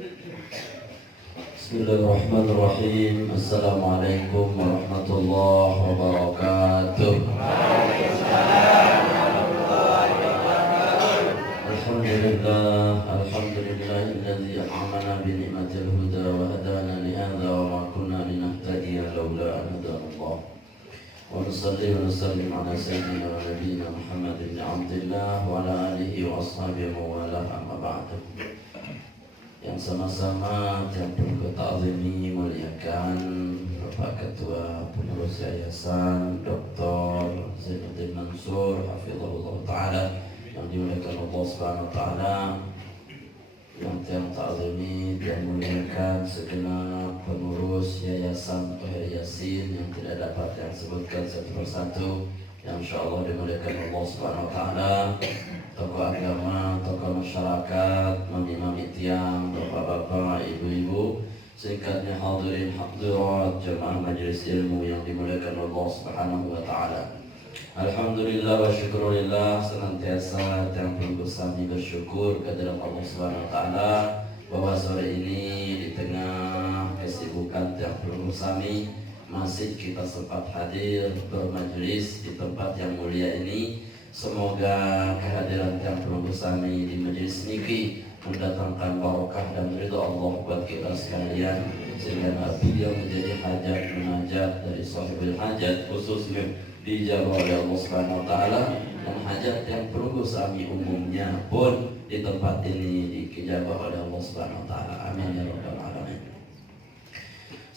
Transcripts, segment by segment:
Bismillahirrahmanirrahim. Assalamualaikum warahmatullahi wabarakatuh. Alhamdulillahilladzi an'amana bi ni'matil huda wa hadana li hadza wa ma kunna linahtadiya laula an hadana Allah. Wa nusalli wa nusallim ala sayyidina wa nabiyyina Muhammad ibn Abdillah wa ala alihi wa ashabihi wa wala amma ba'du. Yang sama-sama yang perlu kita azimi muliakan Bapak Ketua Pengurus Yayasan Dr. Zainuddin Mansur hafizahullah taala, yang dimuliakan Allah Subhanahu wa taala, yang ta'zimi dan muliakan segenap pengurus Yayasan Tohir Yasin yang tidak dapat yang sebutkan satu persatu, yang insyaallah dimuliakan Allah Subhanahu wa taala, tokoh agama, tokoh masyarakat, mami-mami tiang, bapak-bapak, ibu-ibu, singkatnya hadirin hadirat jemaah majelis ilmu yang dimuliakan Allah Subhanahu wa taala. Alhamdulillah wa syukurillah, senantiasa yang perlu kami bersyukur kehadirat Allah Subhanahu wa taala bahwa sore ini di tengah kesibukan yang perlu kami masih kita sempat hadir bermajelis di tempat yang mulia ini. Semoga kehadiran yang perlu kami di majelis niki mendatangkan barokah dan ridha Allah buat kita sekalian, sehingga beliau menjadi hajat munajat dari sahibul hajat, khususnya dijawab oleh Allah Subhanahu wa taala, dan hajat yang perlu kami umumnya pun di tempat ini dijawab oleh Allah Subhanahu wa taala. Amin ya rabbal alamin.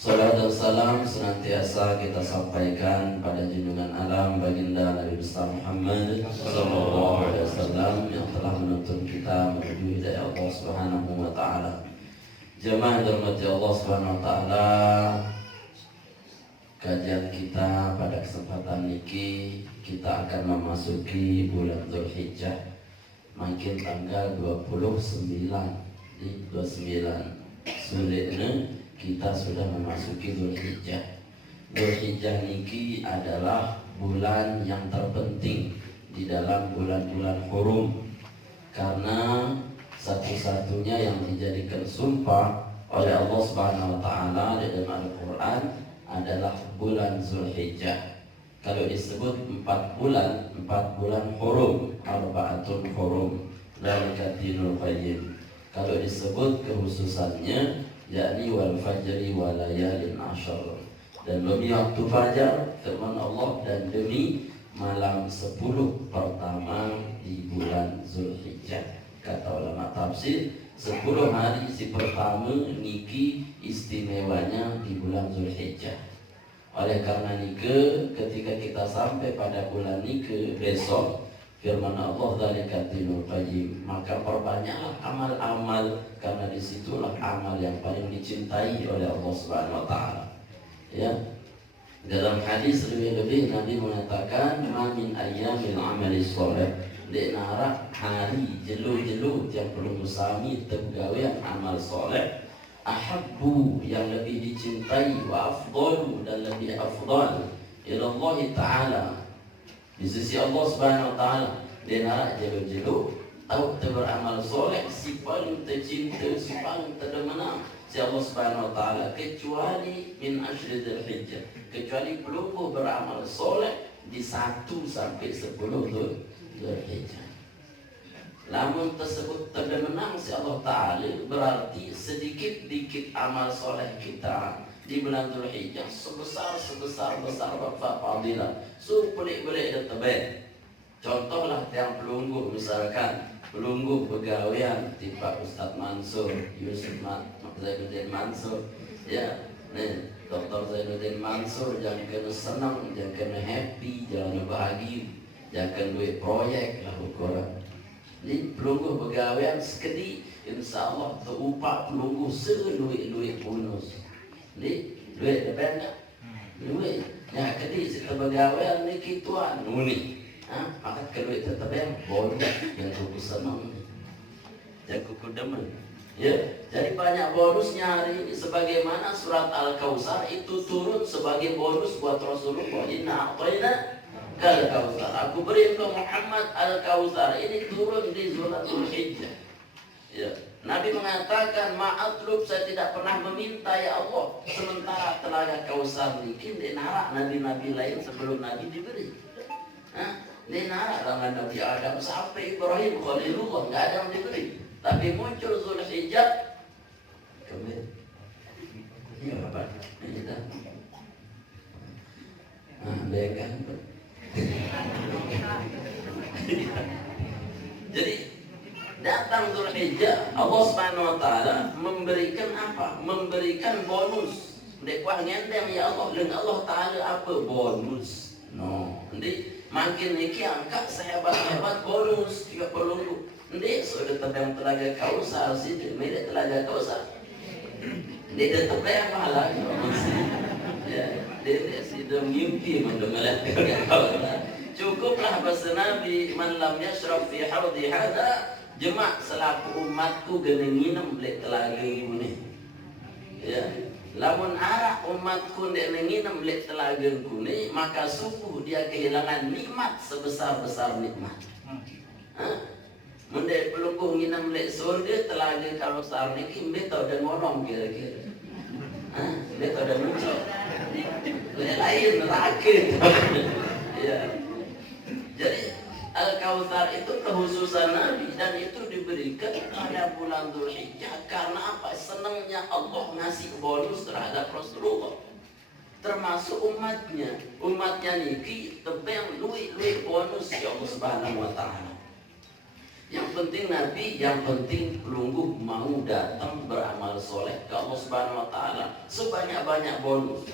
Salam dan salam senantiasa kita sampaikan pada junjungan alam baginda Nabi besar Muhammad sallallahu alaihi wasallam yang telah menuntun kita menuju hidayah Allah Subhanahu wa taala. Jemaah yang dirahmati Allah Subhanahu wa taala, kajian kita pada kesempatan niki kita akan memasuki bulan Dzulhijjah, makin tanggal 29 di 29 sulitnya kita sudah memasuki Dzulhijjah. Dzulhijjah niki adalah bulan yang terpenting di dalam bulan-bulan hurum, karena satu-satunya yang dijadikan sumpah oleh Allah Subhanahu wa taala di dalam Al-Qur'an adalah bulan Dzulhijjah. Kalau disebut 4 bulan hurum, arba'atun hurum, dzalika dinul qayyim. Kalau disebut kekhususannya yakni wal fajri wa layalin ashar, dan demi waktu fajar firman Allah, dan demi malam 10 pertama di bulan Dzulhijjah. Kata ulama tafsir, 10 hari si pertama niki istimewanya di bulan Dzulhijjah. Oleh karena nike, ketika kita sampai pada bulan nike besok, firman Allah dzalika dinul qayyim, maka perbanyaklah amal-amal, karena disitulah amal yang paling dicintai oleh Allah Subhanahu wa taala. Ya. Dalam hadis lebih-lebih Nabi mengatakan, "Ma min ayyamil amali shalih", di nara hari jelu-jelu yang perlu musami tegawean amal soleh, ahabbu yang lebih dicintai, wa afdalu dan lebih afdal ila Allah taala, di sisi Allah Subhanahu wa taala. Di nara jelu-jelu atau beramal soleh si paling tercinta, si paling terdemenang si Allah Subhanahu wa taala, kecuali min asyri Dzulhijjah, kecuali pelumpuh beramal soleh di 1 sampai 10 Dzulhijjah. Namun tersebut terdemenang si Allah taala, berarti sedikit-dikit amal soleh kita di bulan Dzulhijjah sebesar fadilah supelik-belik dan tebet. Contohlah yang pelungguh, misalkan pelungguh pegawaian tipe Ustadz Mansur Yusuf Zainuddin Mansur, ya, Dr. Zainuddin Mansur, jangan kena senang, jangan kena happy, jangan bahagia, jangan duit proyek lah ukuran. Jadi pelungguh pegawaian sekedi, insya Allah terupah pelungguh seduit bonus. Jadi duit depan tak? Duit. Ya kedi kita pegawaian ni kituan nuni. Maka kedua tetap yang bonus yang kuku senang, yang kuku demen. Ya, jadi banyak bonusnya hari ini, sebagaimana surat Al-Kautsar itu turun sebagai bonus buat Rasulullah. Inna a'tayna kal kautsar, aku beri ke Muhammad Al-Kautsar, ini turun di surat Dzulhijjah. Ya, Nabi mengatakan, ma'atlub, saya tidak pernah meminta ya Allah. Sementara telaga Kausar mungkin di narak nabi-nabi lain sebelum Nabi diberi. Di narak dengan Nabi Adam sampai Ibrahim Khalilullah nggak ada yang diberi. Tapi muncul Zulhijjah. Kemudian, ya apa? Kita, bekan. Jadi datang Zulhijjah, Allah Subhanahu wa taala memberikan apa? Memberikan bonus. Ndek wah ngendem ya Allah, dan Allah taala apa bonus? No, ndek makin niki angkat sehebat-hebat bonus 30. Ndek sudah tebang telaga Kausar sih, mereka telaga Kausar. Ndek tebang malah ya, ndek sudah mimpi mendengar telaga Kausar. Cukuplah bahasa Nabi, man lam yashrab fi haudi hada, jemaah selaku umatku gene nginem lek telaga ini. Ya, lamun arah umatku nek nginem lek telaga ini, maka sungguh dia kehilangan nikmat sebesar-besar nikmat. Mun dek pelungguh nginem lek surga telaga Kausar niki beto dan ngorong kira-kira. Beto dan muncul. Lain rakit. Ya. Jadi Al-Kautsar itu kekhususan Nabi, dan itu diberikan pada bulan Dzulhijjah karena apa? Senangnya Allah ngasih bonus terhadap Rasulullah, termasuk umatnya. Umatnya niki tepeng luwih bonus ya Allah Subhanahu wa taala. Yang penting Nabi, yang penting pelungguh mau datang beramal soleh ke Allah Subhanahu wa taala, sebanyak-banyak bonus.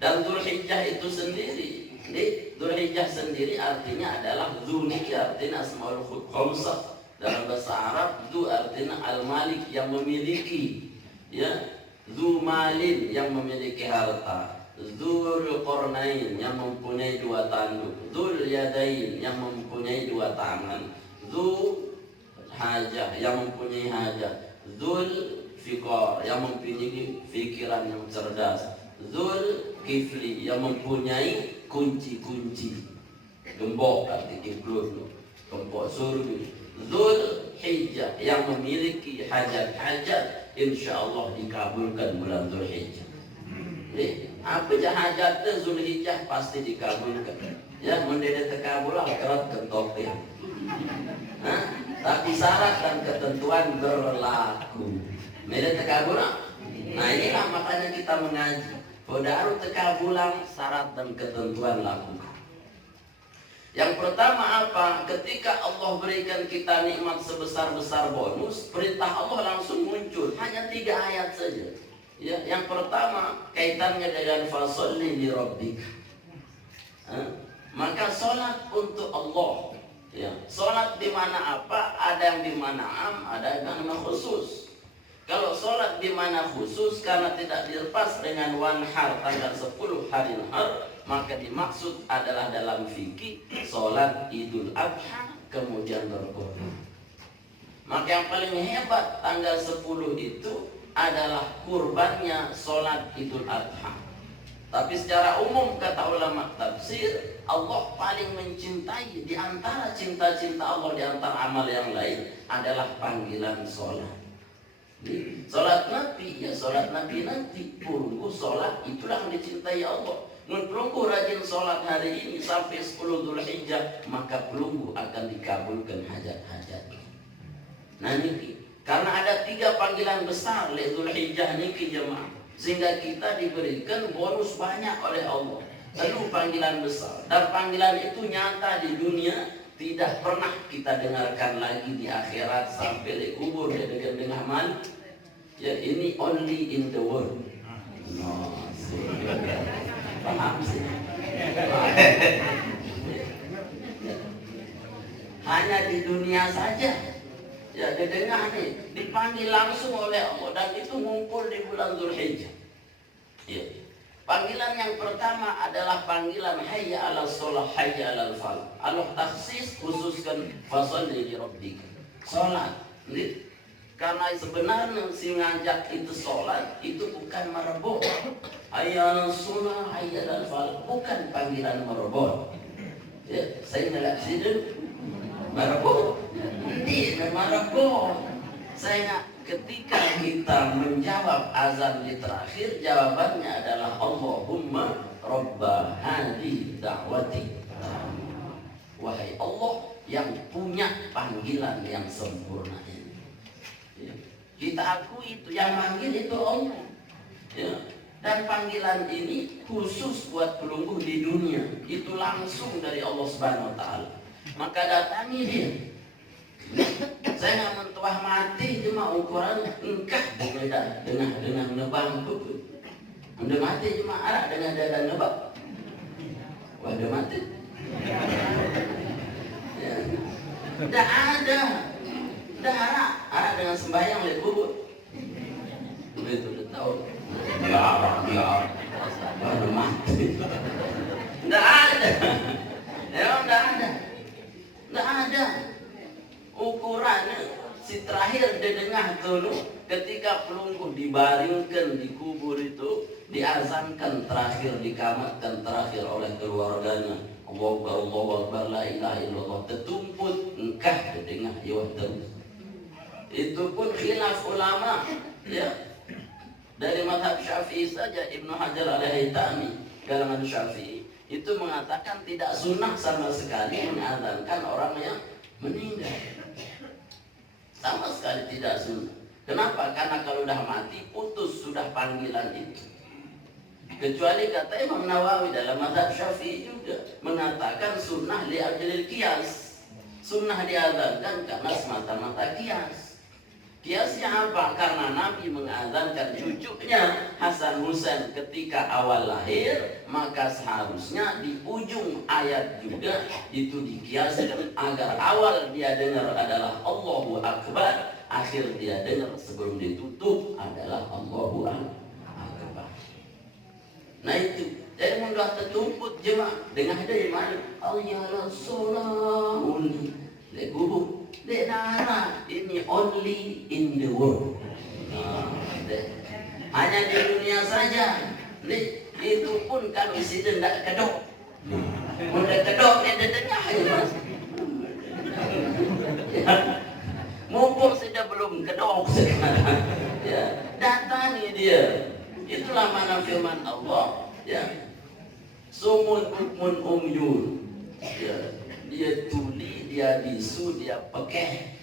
Dan Dzulhijjah itu sendiri, Dzulhijjah sendiri artinya adalah Dzuni, artinya asmaul khamsah. Dalam bahasa Arab, Dzu artinya al-malik, yang memiliki, ya, Dzu malin, yang memiliki harta, Dzul qarnain, yang mempunyai 2 tanduk, Dzul yadain, yang mempunyai 2 tangan, Dzu hajah, yang mempunyai hajah, Dzul fiqar, yang mempunyai pikiran yang cerdas, Dzul kifli, yang mempunyai kunci-kunci, gembok arti kiflun, gembok surga, Dzul hijjah, yang memiliki hajat-hajat, insyaallah dikabulkan bulan Dzulhijjah. Apa je hajatnya Dzulhijjah pasti dikabulkan. Ya, mendede terkabul akhirat kentok ya. Tapi syarat dan ketentuan berlaku. Mendede terkabul. Nah, inilah makanya kita mengaji. Baru tekabulan syarat dan ketentuan lakukan. Yang pertama apa? Ketika Allah berikan kita nikmat sebesar-besar bonus, perintah Allah langsung muncul. Hanya 3 ayat saja. Ya, yang pertama kaitannya dengan fasholli li rabbika. Maka sholat untuk Allah. Ya, sholat di mana apa? Ada yang di mana am, ada yang di mana khusus. Kalau sholat di mana khusus karena tidak dilepas dengan wanhar tanggal 10 hari Nahar, maka dimaksud adalah dalam fikih sholat Idul Adha kemudian berkurban. Maka yang paling hebat tanggal 10 itu adalah kurbannya sholat Idul Adha. Tapi secara umum kata ulama tafsir, Allah paling mencintai di antara cinta-cinta Allah, di antara amal yang lain adalah panggilan sholat. Sholat Nabi, ya sholat Nabi nanti pelungguh sholat itulah yang dicintai Allah. Mun pelungguh rajin sholat hari ini sampai 10 Dzulhijjah, maka pelungguh akan dikabulkan hajat-hajat. Nah niki, karena ada 3 panggilan besar le Dzulhijjah niki jemaah, sehingga kita diberikan bonus banyak oleh Allah. Lalu panggilan besar, dan panggilan itu nyata di dunia, tidak pernah kita dengarkan lagi di akhirat sampai di kubur ya dengan mana. Ya, ini only in the world. No, paham sih. Hanya di dunia saja. Ya, didengar nih, dipanggil langsung oleh Allah, dan itu ngumpul di bulan Dzulhijjah. Ya. Panggilan yang pertama adalah panggilan hayya 'alas shalah, hayya 'alal falah. Allah taksis khususkan fasholli li rabbika. Salat. Karena sebenarnya si ngajak itu salat itu bukan merebut. Hayya 'alas shalah, hayya 'alal falah, bukan panggilan merebut. Ya, saya ngelak sidin merebut. Ini merebut. Sehingga ketika kita menjawab azan di terakhir, jawabannya adalah Allahumma Rabba hadhi da'wati. Wahai Allah yang punya panggilan yang sempurna ini. Ya. Kita akui itu, yang manggil itu Allah. Ya. Dan panggilan ini khusus buat pelungguh di dunia. Itu langsung dari Allah Subhanahu wa taala. Maka datangi dia. Saya nggak mentuah mati cuma ukuran engkah berbeda dengan nebang itu. Anda mati cuma arah dengan dada nebak. Wah, ada mati. Ya. Tidak ada. Tidak arah dengan sembahyang lihat bubur. Itu udah tahu. Ya Allah. Ada mati. Tidak ada. Ya, tidak ada. Tidak ada. Ukurannya si terakhir didengar dulu ketika pelungguh dibaringkan di kubur itu, diazankan terakhir, dikamatkan terakhir oleh keluarganya. Allahu Akbar, la ilaha illallah, tertumput engkah didengar ya terus. Itu pun khilaf ulama ya. Dari mazhab Syafi'i saja Ibnu Hajar al-Haytami kalangan Syafi'i itu mengatakan tidak sunnah sama sekali mengazankan orang yang meninggal. Sama sekali tidak sunnah. Kenapa? Karena kalau sudah mati putus sudah panggilan itu. Kecuali kata Imam Nawawi dalam mazhab Syafi'i juga mengatakan sunnah li ajlil qiyas. Sunnah diazankan karena semata-mata qiyas. Qiyasnya apa? Karena Nabi mengazankan cucunya Hasan Husain ketika awal lahir, maka seharusnya di ujung ayat juga itu dikiaskan agar awal dia dengar adalah Allahu Akbar, akhir dia dengar sebelum ditutup adalah Allahu Akbar. Nah itu, jadi mudah tertumput jemaah dengan dari mana? Allah Rasulullah. Legubuk, denara ini only in the world. Hanya di dunia saja. Itu pun kalau isi tidak kedok. Udah kedok dia dengar aja mas. Mumpung sudah belum kedok sekarang. Ya, datangi dia. Itulah mana firman Allah. Ya, sumun bukmun umyun. Ya. Dia tuli, dia bisu, dia pekeh.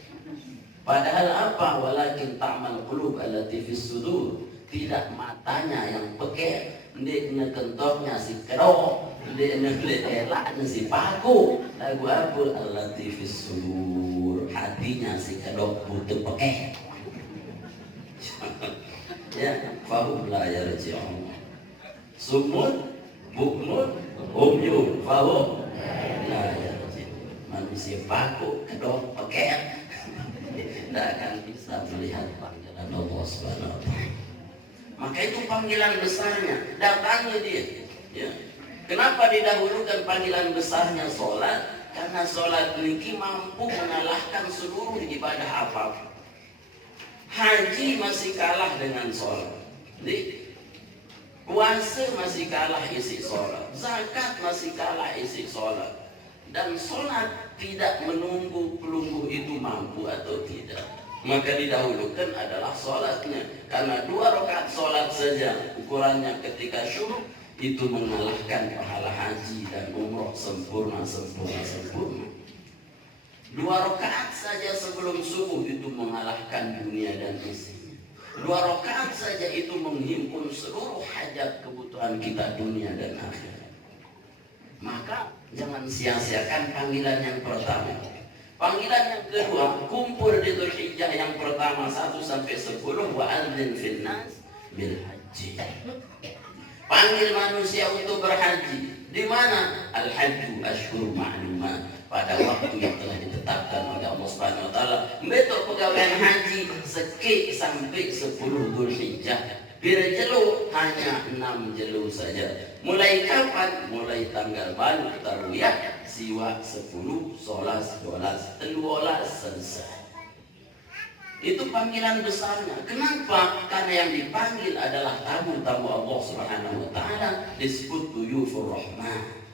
Padahal apa? Walakin ta'mal qulub allati fis sudur. Tidak matanya yang pekeh, ndek nekentoknya si kerok, ndek elaknya si paku. Lagu apa? Allati fis sudur. Hatinya si kerok butuh pekeh. Ya, fahum la yarji'un. Sumun, bukmun, umyun, fahum la yarji'un. Manusia paku, kedok, pakai tidak akan bisa melihat panggilan Allah Subhanahu wa taala. Maka itu panggilan besarnya, datangi dia. Ya. Kenapa didahulukan panggilan besarnya sholat? Karena sholat ini mampu mengalahkan seluruh ibadah apapun. Haji masih kalah dengan sholat. Puasa masih kalah isi sholat. Zakat masih kalah isi sholat. Dan sholat tidak menunggu pelungguh itu mampu atau tidak. Maka didahulukan adalah sholatnya. Karena 2 rakaat sholat saja ukurannya ketika syuruk itu mengalahkan pahala haji dan umroh sempurna. 2 rakaat saja sebelum subuh itu mengalahkan dunia dan isinya. 2 rakaat saja itu menghimpun seluruh hajat kebutuhan kita dunia dan akhirat. Maka jangan sia-siakan panggilan yang pertama. Panggilan yang kedua, kumpul di Dzulhijjah yang pertama 1 sampai 10, wa adzin fil nas bil haji. Panggil manusia untuk berhaji. Di mana? Al hajju ashhur ma'lumat. Pada waktu yang telah ditetapkan oleh Allah Subhanahu wa taala. Betul pegawaian haji seki sampai 10 Dzulhijjah. Bila jelu hanya 6 jelu saja. Mulai kapan? Mulai tanggal baru tarwiyah siwa 10, 11, 12, 13 selesai. Itu panggilan besarnya. Kenapa? Karena yang dipanggil adalah tamu-tamu Allah Subhanahu wa taala, disebut duyufur rahmah.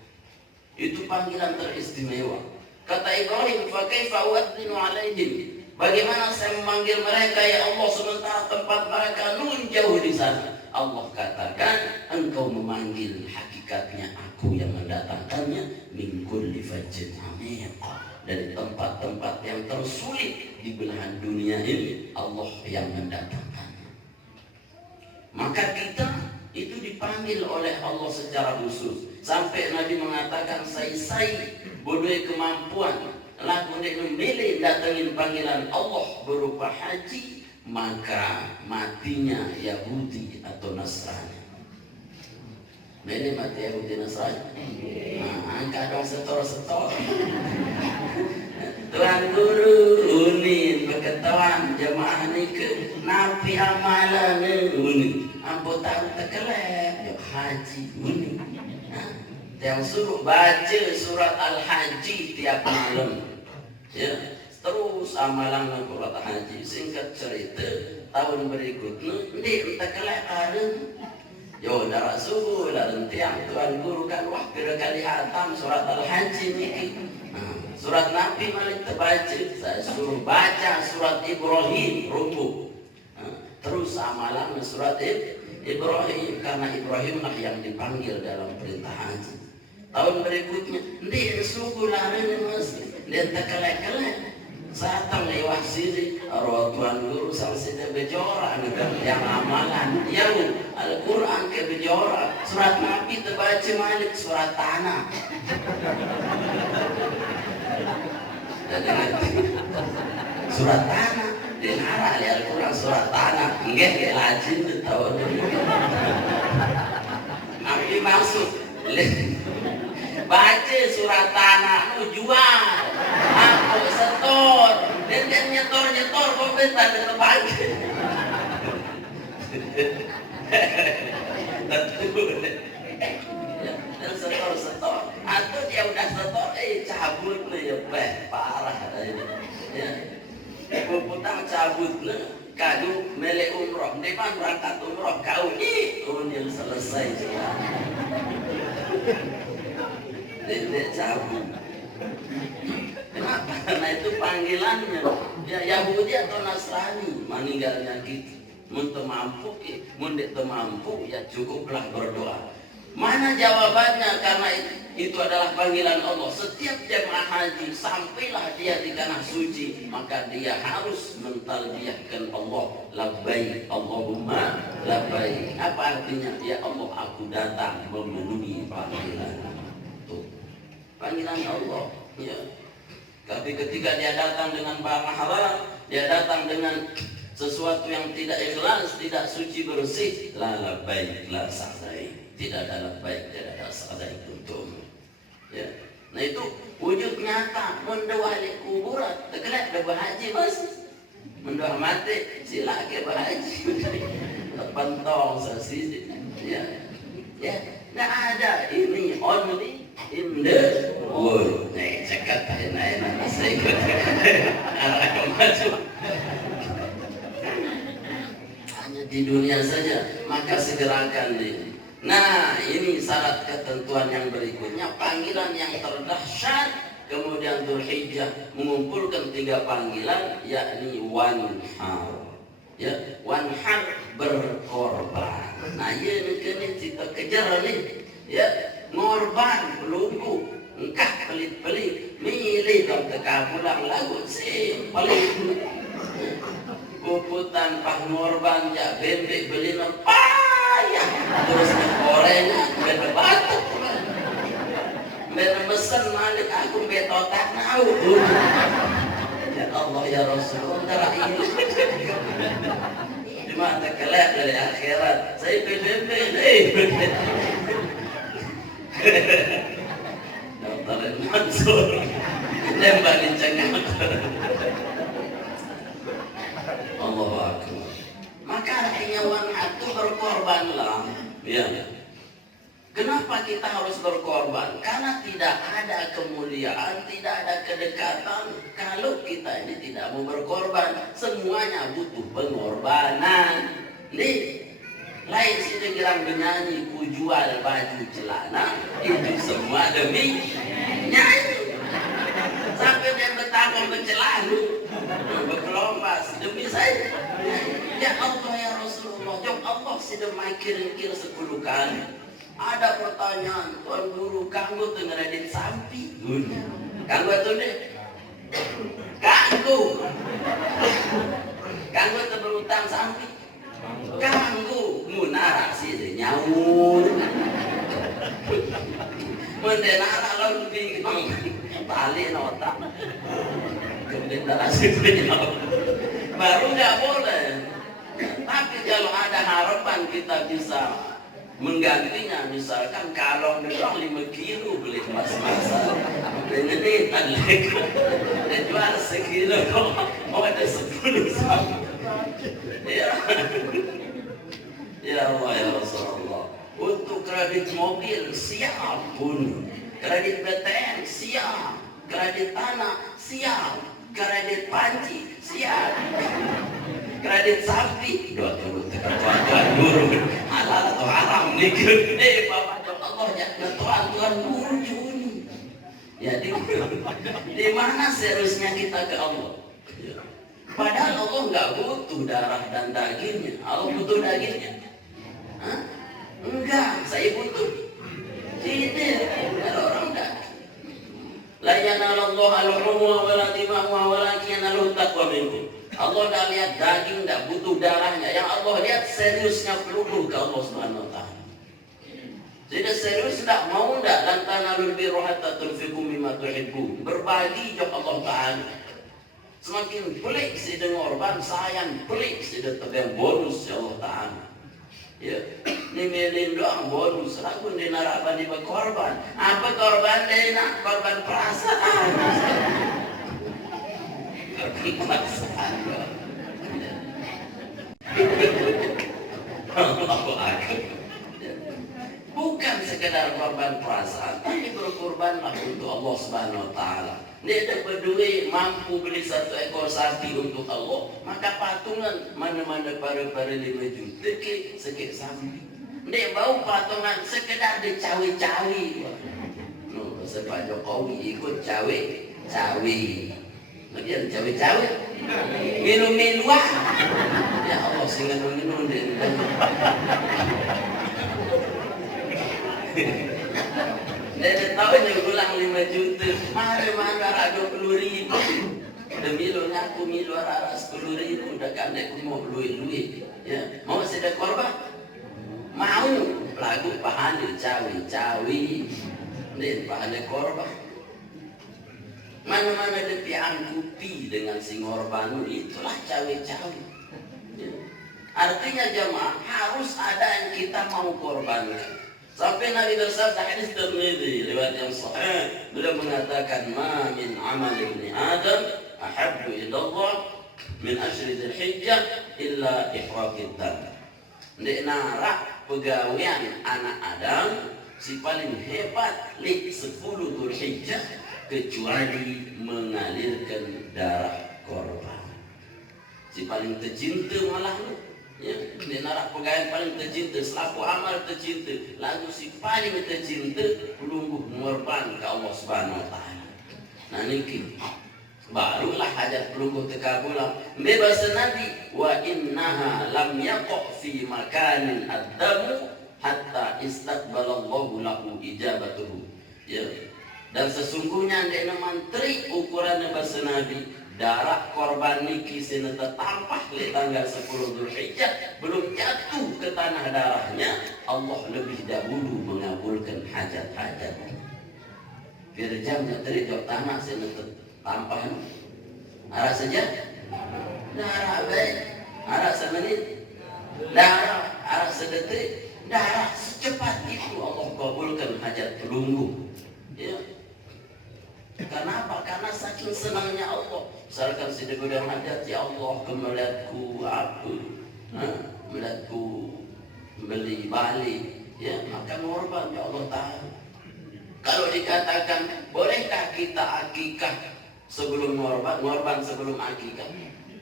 Itu panggilan teristimewa. Kata Ibrahim, fa kaifa u'adzinu 'alaihim? Bagaimana saya memanggil mereka ya Allah sementara tempat mereka nun jauh di sana? Allah katakan engkau memanggil hakikatnya aku yang mendatangkannya min kulli fajjin amiq, dari tempat-tempat yang tersulit di belahan dunia ini Allah yang mendatangkannya. Maka kita itu dipanggil oleh Allah secara khusus. Sampai Nabi mengatakan sai bodoi kemampuan lagu memilih datangin panggilan Allah berupa haji, maka matinya Yahudi atau Nasrani. Milih mati Yahudi Nasrani. Nah, angka dong setor. Tuan guru unin berketahuan jemaah ni ke napi amalan unin ambo tahu tekelek haji unin. Yang suruh baca surat Al-Haji tiap malam. Ya, terus amalan surat Al-Haji. Singkat cerita, tahun berikutnya ndi entah kelekaran. Yo darah subuh dan tiang tuan guru kan wah kira kali hatam surat Al-Haji niki. Surat Nabi malik terbaca, saya suruh baca surat Ibrahim rumput. Terus amalan surat Ibrahim, karena Ibrahim lah yang dipanggil dalam perintah haji. Tahun berikutnya, dia suku lari mas, dia terkelek-kelek. Satang lewat sini, arwah tuan guru sang sida bejora, yang amalan, yang Al-Quran ke bejora, surat Nabi terbaca malik surat tanah. Surat tanah, dia ngarah di Al-Quran surat tanah, enggak lajin tu tahun ini. Nabi masuk. Baca surat tanah nu jual aku setor dan nyetor komentar di tempat dan setor atau dia udah setor cabut nih ya parah ya putang cabut nih kadu melek umroh depan berangkat umroh kau yang selesai juga tidak cabut. Kenapa? Karena itu panggilannya ya Yahudi atau Nasrani meninggalnya kita. Untuk mampu, mundik mampu ya cukuplah berdoa. Mana jawabannya? Karena itu adalah panggilan Allah. Setiap jemaah haji sampailah dia di tanah suci, maka dia harus mentalbiyahkan Allah, labbaik Allahumma labbaik. Apa artinya? Ya Allah, aku datang memenuhi panggilan. Panggilan Allah ya. Tapi ketika dia datang dengan barang haram, dia datang dengan sesuatu yang tidak ikhlas, tidak suci bersih, la labbaik la sa'dai. Tidak ada labbaik, tidak ada sa'dai untukmu. Ya. Nah itu wujud nyata mendoa di kuburan, tekelak dah berhaji mas. Mendoa mati sila ke berhaji. Terpentong sasisi. Ya. Ya, tidak ada ini only in the world. Nih, cekat enak-enak saya ikut arah maju. Hanya di dunia saja, maka segerakan ini. Nah, ini syarat ketentuan yang berikutnya, panggilan yang terdahsyat. Kemudian Dzulhijjah mengumpulkan 3 panggilan, yakni wanhar. Ya, wanhar berkorban. Nah, ini kita kejar nih. Ya, ngorban pelunggu engkah pelit-pelit milih dong teka pulang lagu sih pelit puputan pah ngorban ya bebek beli payah terus gorengnya beda batuk beda mesen malik aku betotak nau ya Allah ya Rasulullah ini di mata kelak dari akhirat saya bebek Dr. Mansur nembakin cengang Allahu Akbar. Maka artinya wanhar itu berkorbanlah ya. Kenapa kita harus berkorban? Karena tidak ada kemuliaan, tidak ada kedekatan kalau kita ini tidak mau berkorban. Semuanya butuh pengorbanan. Nih lain sih bilang menyanyi, ku jual baju celana, itu semua demi nyanyi. Sampai dia betapa bercelana, saja. Ya Allah ya Rasulullah, jawab Allah sudah mikir-mikir 10 kali. Ada pertanyaan, Tuan Guru, kanggo tengah radit sampi. Kanggo itu deh. Kanggo terberutang sampi. Kanggo munara sih nyawur. Mendenara lalu bingung balik notak. Kemudian terasi nyawur. Baru nggak boleh. Tapi kalau ada harapan kita bisa menggantinya, misalkan kalau doang 5 kilo beli emas-emas dengan ikan dia jual sekilo mau ada 10 sama ya Allah ya Rasulullah. Untuk kredit mobil siap pun, kredit BTN siap, kredit tanah siap, kredit panci siap, kredit sapi dua turun halal atau haram nih Bapak Allah ya Tuhan guru Juni ya di mana seriusnya kita ke Allah ya. Padahal Allah nggak butuh darah dan dagingnya. Allah butuh dagingnya? Hah? Enggak, saya butuh tidak. Ada orang enggak la yanalallaha al-humwa wala dima'uha walakin yanaluhu taqwa minkum. Allah dah lihat daging, tak butuh darahnya. Yang Allah lihat seriusnya peluru ke Allah Subhanahu wa taala. Jadi serius tak mau tak lan tanalul birra hatta tunfiqu mimma tuhibbun. Berbagi jawab Allah taala. Semakin pelik si dengar ban sayang, pelik si datang bonus ya Allah taala. Ya, ni melin doang bonus, lagu di narapan di korban. Apa korban dena? Korban perasaan. Bukan sekedar korban perasaan, tapi berkorbanlah untuk Allah Subhanahu wa taala. Dia ada berdua mampu beli 1 ekor sapi untuk Allah, maka patungan mana-mana para 5 juta ke sekek sapi. Dia bau patungan sekedar dicawi-cawi. No, Pak Jokowi ikut cawi-cawi. Bagian cawe-cawe minum-minuan ya Allah sehingga minum deh dia tahu yang ulang 5 juta mana 20.000 demi lo ngaku milo rara 10.000 udah kandek mau luit ya mau sedek korban mau lagu pahani cawe-cawe dia pahani korban. Mana-mana ada piangkupi dengan si ngorbanu, itulah cawe-cawe. Ya. Artinya jemaah harus ada yang kita mau korbankan. Sampai Nabi bersabda hadis Tirmidzi riwayat yang sahih, beliau mengatakan ma min amal ibni Adam ahabbu ila Allah min ashri dzulhijjah illa ihraqid dam. Ndek narak pegawean anak Adam si paling hebat lik 10 Dzulhijjah kecuali mengalirkan darah korban. Si paling tercinta malah lu ya, dia narak pegawai paling tercinta selaku amal tercinta, lalu si paling tercinta pelungguh mengorban ke Allah Subhanahu wa taala. Nah niki barulah hajat pelungguh tekabulan bebas Nabi wa innaha lam yaqa fi makanin addamu hatta istaqbalallahu lahu ijabatuhu ya. Dan sesungguhnya dia menteri ukuran bahasa Nabi darah korban niki sini tertampah di tanggal 10 Dzulhijjah belum jatuh ke tanah darahnya Allah lebih dahulu mengabulkan hajat-hajat. Biar jamnya teri jauh tanah sini tertampah arah saja darah baik arah semenit darah arah sedetik darah secepat itu Allah kabulkan hajat pelunggu ya. Kenapa? Karena saking senangnya Allah. Misalkan si degudang hajat, ya Allah melihatku apa? Melihatku beli balik, ya maka ngorban ya Allah tahu. Kalau dikatakan bolehkah kita akikah sebelum ngorban sebelum akikah?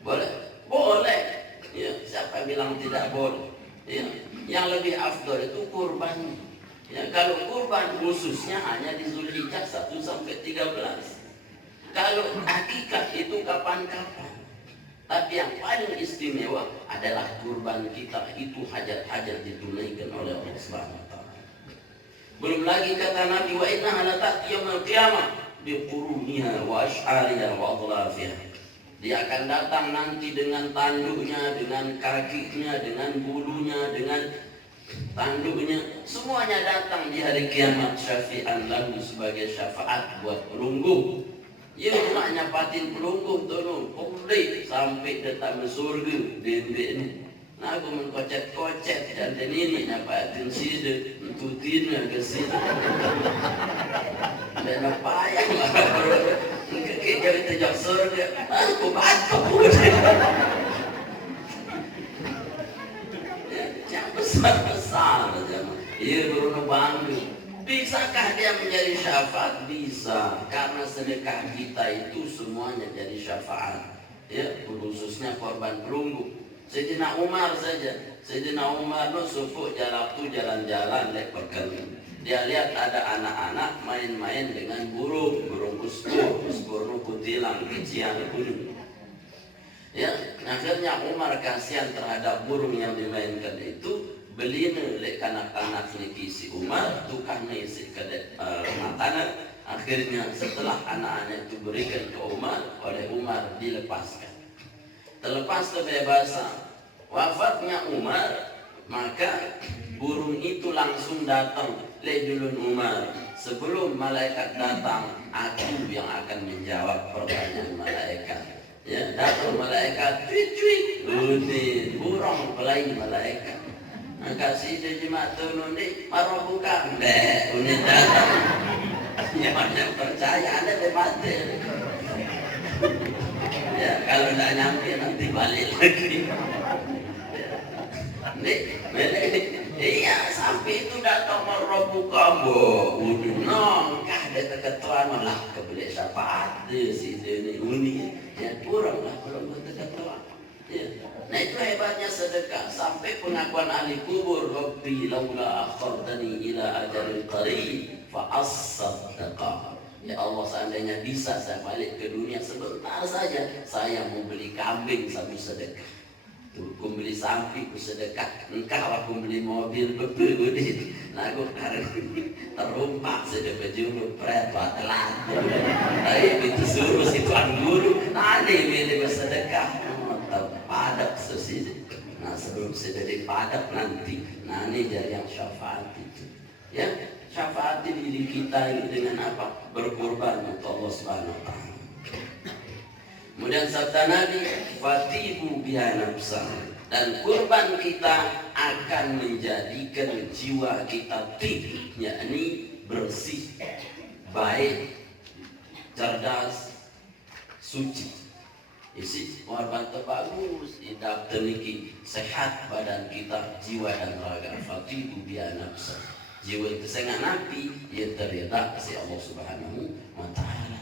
Boleh? Boleh. Ya, siapa bilang tidak boleh? Ya, yang lebih afdal itu kurban. Ya, kalau kurban khususnya hanya di Dzulhijjah 1 sampai 13. Kalau akikah itu kapan-kapan. Tapi yang paling istimewa adalah kurban kita itu hajat-hajat ditunaikan oleh Allah Subhanahu wa taala. Belum lagi kata Nabi, wa innaha lata'ti yaumil qiyamah bi quruniha wa ash'ariha wa adlafiha. Dia akan datang nanti dengan tanduknya, dengan kakinya, dengan bulunya, dengan tanduknya, semuanya datang di hari kiamat syafi'an lahu sebagai syafaat buat pelunggu. Ya maknya patin pelunggu tu pulih sampai datang ke surga dendek ni. Nah aku mengkocet-kocet dan ini nyapatin sida tutin ke sida. Dan apa yang kita terjak surga, aku bantu. Yang besar-besar zaman. Ia beruno bangga. Bisakah dia menjadi syafaat? Bisa, karena sedekah kita itu semuanya jadi syafaat. Ya, khususnya korban perunggu. Sayyidina Umar saja. Sayyidina Umar no sufuk jalan-jalan lek pekan. Dia lihat ada anak-anak main-main dengan burung uskur no kutilang kecian kuning. Ya, akhirnya Umar kasihan terhadap burung yang dimainkan itu. Beli lek kanak-kanak niki si Umar tukang isi kedek makanan. Akhirnya setelah anak-anak itu berikan ke Umar, oleh Umar dilepaskan. Terlepas kebebasan, wafatnya Umar, maka burung itu langsung datang lejulun Umar. Sebelum malaikat datang, aku yang akan menjawab pertanyaan malaikat. Ya, datang malaikat, cuit, udah burung pelai malaikat. Kasih dia jemaat tu nundi marah bukan deh unik datang yang percaya ada mati. Ya kalau tidak nyampe nanti balik lagi. Iya sampai itu datang marah bukan udah nongkah dia keketuaan malah kebeli syafaat si ini unik ya kurang lah kalau buat keketuaan. Ya. Nah itu hebatnya sedekah sampai pengakuan ahli kubur, Rabbi laula akhartani ila ajalin qarib fa as-saddaqah. Ya Allah seandainya bisa saya balik ke dunia sebentar saja, saya mau beli kambing sambil sedekah. Tuh, aku beli sapi ku sedekah. Engkau aku beli mobil betul gede. Nah aku karena terumpak sudah baju pret telat. Tapi itu suruh situ guru, tadi milih bersedekah. Padak sesidi. Nah sebelum sudah dipadak nanti, nah ini dari yang syafaat itu. Ya, syafaat diri kita ini dengan apa? Berkorban untuk Allah Subhanahu wa taala. Kemudian sabda Nabi, fatihu biha nafsah. Dan kurban kita akan menjadikan jiwa kita tib, yakni bersih, baik, cerdas, suci. Isi korban bagus, hidup teniki, sehat badan kita, jiwa dan raga. Fatihu biha nafsah. Jiwa itu sangat nabi, ia terletak si Allah Subhanahu wa taala.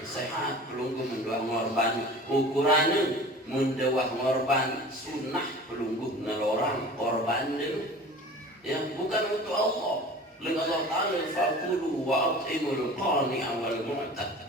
Sehat pelunggu mendoa ngorban ukurannya mendoa ngorban sunnah pelunggu nelorang korban ya bukan untuk Allah. Lalu Allah Taala fakulu wa atimul qani awal mu'tad.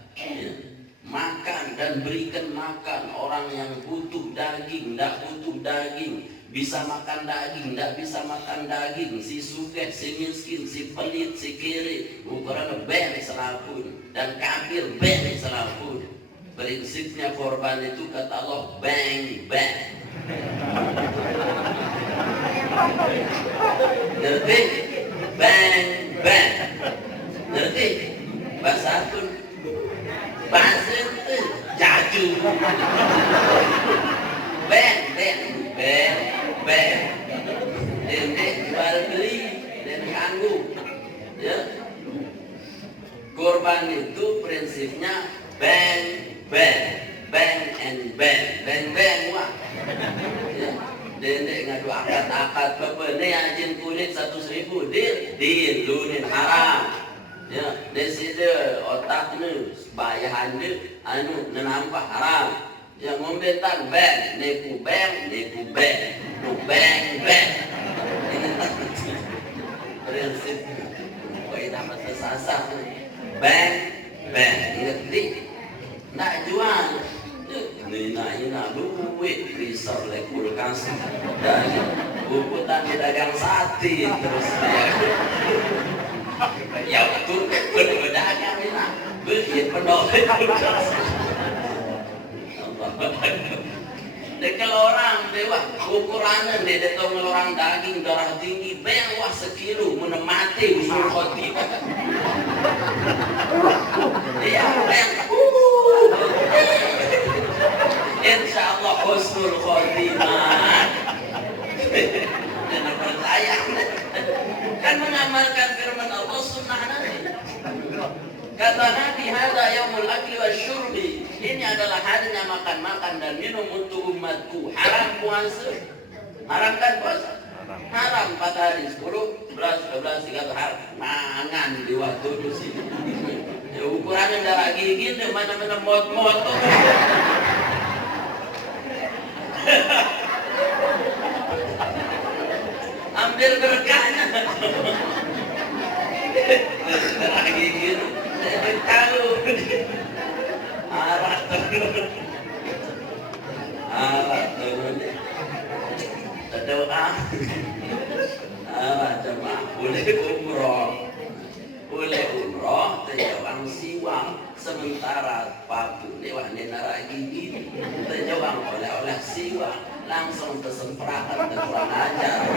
Makan dan berikan makan orang yang butuh daging, tidak butuh daging, bisa makan daging, tidak bisa makan daging, si sugih, si miskin, si pelit, si kiri, ukuran beri selapun dan kafir beri selapun. Prinsipnya korban itu kata Allah bang bang. Ngerti? Bang bang. Ngerti? Bahasa pun bahasa itu jaju. Bang bang bang bang. Ini jual beli dan kanggu. Ya. Korban itu prinsipnya bang bang bang and bang bang bang wah. Ya. Dendek ngadu akad apa ni anjing kulit 100.000 deal lunin haram. Ya, di sini otak ni bayahan ni anu nampak haram. Yang ngombetan bang, neku bang, bang bang. Prinsip koi dapat tersasar bang bang. Ngerti? Nak jual Nina duit risau oleh kulkas dan bukutan di dagang sate terus ya betul berdagang Nina beli penuh kulkas. Kalau orang dewa ukurannya dia tahu orang daging darah tinggi bewah sekilo menemati usul khotimah. Iya, insya Allah husnul khotimah. Jangan percaya kan mengamalkan firman Allah sunnah Nabi. Kata Nabi hada yaumul akli wasyurbi. Ini adalah harinya makan-makan dan minum untuk umatku. Haram puasa. Haram kan puasa? Haram 4 hari 10, 11, 12, 13 haram. Mangan di waktu itu sih. Ya, ukurannya darah gigi itu mana-mana mot-mot. Ambil berkahnya. Darah gigi itu. Saya tahu. Arah turun. Doa. Jemaah boleh umroh. Boleh umroh terjawang siwang sementara patu lewat nenara gigi terjawang oleh siwang langsung tersempratan kurang ajar.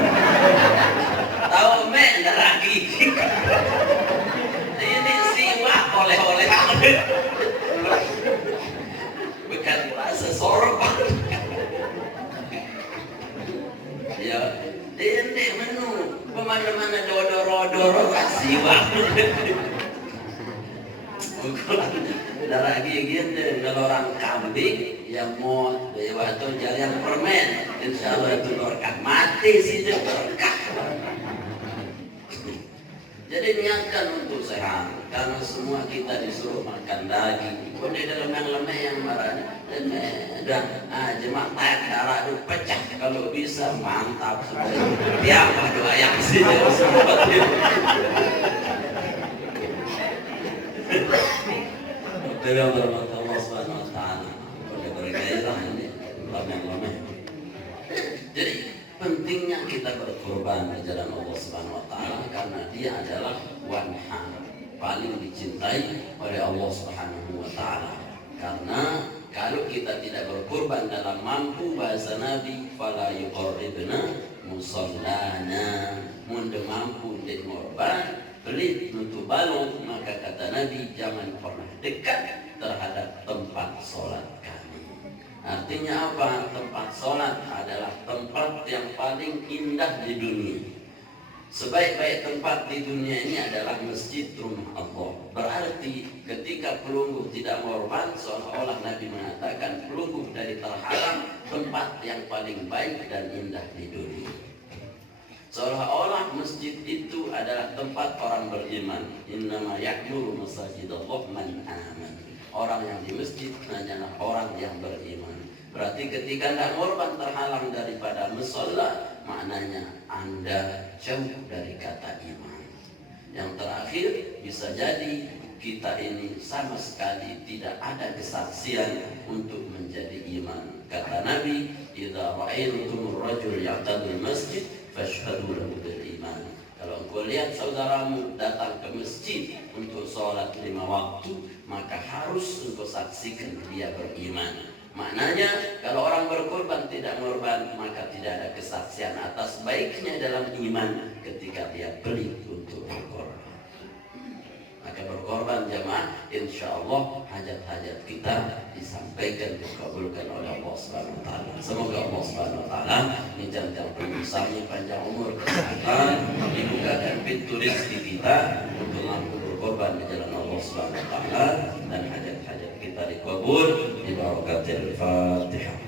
Tahu nenara gigi. Ini siwak oleh-oleh. Bukan rasa sorban. Ya, ini menu kemana-mana dodor-dodor kasih banget. Darah gigi kalau orang kambing ya mau waktu jalan permen, insya Allah itu berkah mati sih berkah. Jadi niatkan untuk sehat, karena semua kita disuruh makan daging. Kok di dalam yang lemah yang marah dan jemaah tayak darah itu pecah kalau bisa mantap seperti tiap doa yang sih seperti itu. Dengan berkat Allah Subhanahu Wa Taala, boleh bergairah ini lemah. Jadi pentingnya kita berkorban di jalan Allah Subhanahu Wa Taala karena dia adalah wanha paling dicintai oleh Allah Subhanahu Wa Taala. Karena kalau kita tidak berkorban dalam mampu bahasa Nabi fala yuqarribna musallana munde mampu di korban pelit untuk balung maka kata Nabi jangan pernah dekat terhadap tempat sholat kami. Artinya apa? Tempat sholat adalah tempat yang paling indah di dunia. Sebaik-baik tempat di dunia ini adalah masjid rumah Allah. Berarti ketika pelungguh tidak korban, seolah-olah Nabi mengatakan pelungguh dari terhalang tempat yang paling baik dan indah di dunia. Seolah-olah masjid itu adalah tempat orang beriman. Innama ya'muru masajidallah man aman. Orang yang di masjid hanyalah orang yang beriman. Berarti ketika Anda korban terhalang daripada musholla, maknanya Anda jauh dari kata iman. Yang terakhir bisa jadi kita ini sama sekali tidak ada kesaksian untuk menjadi iman. Kata Nabi, "Idza ra'aytumur rajul ya'tadul masjid fashhadu lahu bil iman." Kalau engkau lihat saudaramu datang ke masjid untuk sholat 5 waktu, maka harus engkau saksikan dia beriman. Maknanya kalau orang berkorban tidak mengorban maka tidak ada kesaksian atas baiknya dalam iman ketika dia pelit untuk berkorban. Maka berkorban jemaah, insya Allah hajat-hajat kita disampaikan dikabulkan oleh Allah Subhanahu Wa Taala. Semoga Allah Subhanahu Wa Taala menjadikan pemirsa-Nya panjang umur, kesehatan, dibukakan pintu rezeki kita untuk mampu berkorban di jalan Allah Subhanahu Wa Taala dan hajat-hajat kita dikabul di barakatil Fatihah.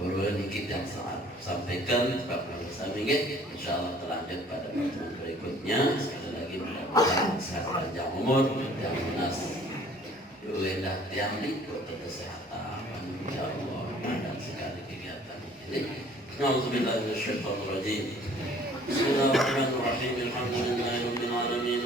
Perlu dikit yang sampaikan Bapak Samingit, insya Allah terlanjut pada pertemuan berikutnya. Sekali lagi mudah-mudahan sehat panjang umur yang munas duendah tiang ikut kesehatan insya Allah dan sekali kegiatan ini. Nauzubillahi minasyaitonir rajim. Bismillahirrahmanirrahim. Alhamdulillahirabbil alamin.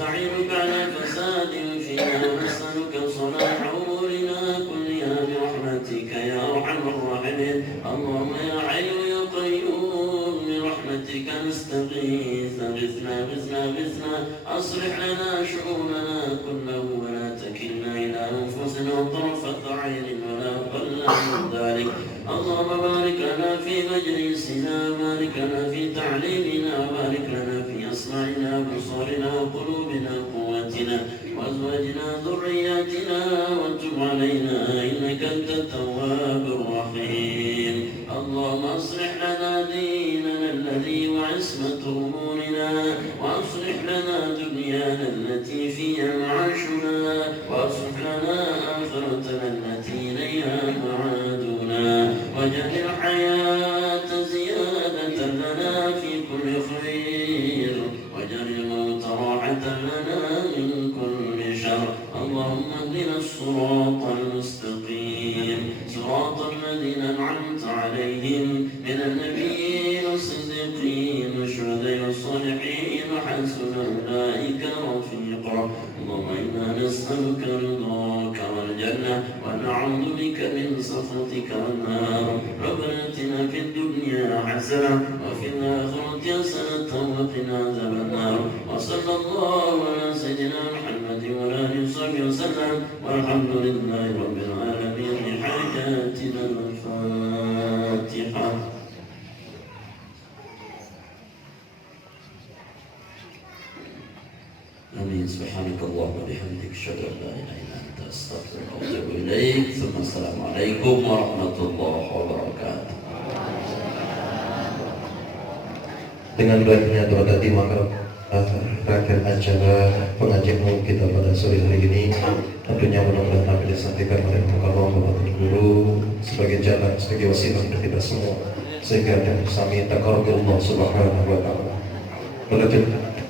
ونستعينك على فساد فينا ونسألك صلاح أمورنا كلها برحمتك يا أرحم الراحمين. اللهم يا حي يا قيوم برحمتك نستغيث غثنا غثنا غثنا أصلح لنا شؤوننا كله ولا تكلنا إلى أنفسنا طرفة عين ولا أقل من ذلك. اللهم بارك لنا في مجلسنا وبارك لنا في تعليمنا وبارك لنا في أسماعنا وبصرنا وقلوبنا وقواتنا وأزواجنا ذرياتنا وتب علينا إنك أنت التواب الرحيم. اللهم أصلح لنا ديننا الذي وعصمة أمورنا وأصلح لنا دنيانا التي فيها معاشنا وأصلح لنا آخرتنا التي إليها معادنا واجعل الحياة زيادة لنا في كل خير واجعل الموت راحة لنا من كل شر. اللهم اهدنا الصراط المستقيم صراط الذين أنعمت عليهم من النبيين والصديقين والشهداء والصالحين وحسن أولئك رفيقا. اللهم إنا نسألك رضاك والجنة ونعوذ بك من سخطك والنار. ربنا آتنا في الدنيا حسنة وفي الآخرة حسنة وقنا عذاب النار. وصلى الله على سيدنا محمد وعلى آله وصحبه وسلم والحمد لله رب العالمين. حاجاتنا الفاتحة. آمين. سبحانك اللهم وبحمدك أشهد أن لا إله إلا أنت أستغفرك وأتوب إليك. ثم السلام عليكم ورحمة الله وبركاته. Dengan baiknya doa tadi maka akhir acara pengajian umum kita pada sore hari ini tentunya mudah-mudahan apa disampaikan oleh Allah Bapak Guru sebagai jalan, sebagai wasilah untuk kita semua sehingga dan sami taqarrubullah subhanahu wa ta'ala. Boleh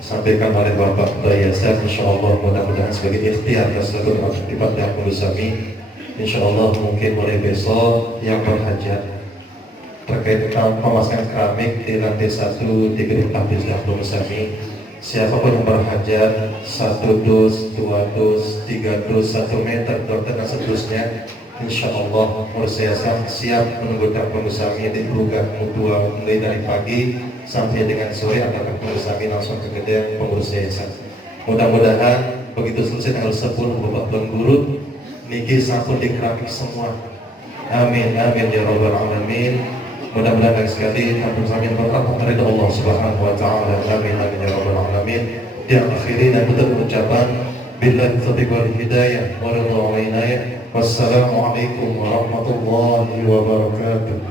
sampaikan oleh Bapak Dayasar, insyaallah mudah-mudahan sebagai ikhtiar tersebut akibat yang bersami. Insyaallah mungkin mulai besok yang berhajat terkait pemasangan keramik di lantai 1 di gedung Tahfiz Abdul Musami, siapapun yang berhajat 1 dus, 2 dus, 3 dus, 1 meter, 2 meter dan seterusnya, insyaallah Mursyayasan siap menunggu Tahfiz Musami di Brugah Mutua mulai dari pagi sampai dengan sore akan Musami langsung ke gedung pengurus yayasan. Mudah-mudahan begitu selesai tanggal 10 Bapak Tuan Guru niki sampun di keramik semua. Amin amin ya rabbal alamin. Mudah-mudahan sekali kami bersama berkata ridha Allah Subhanahu wa taala. Amin amin ya rabbal alamin. Di akhirin dan tutup ucapan billahi taufiq wal hidayah wa ridha wa inayah. Wassalamualaikum warahmatullahi wabarakatuh.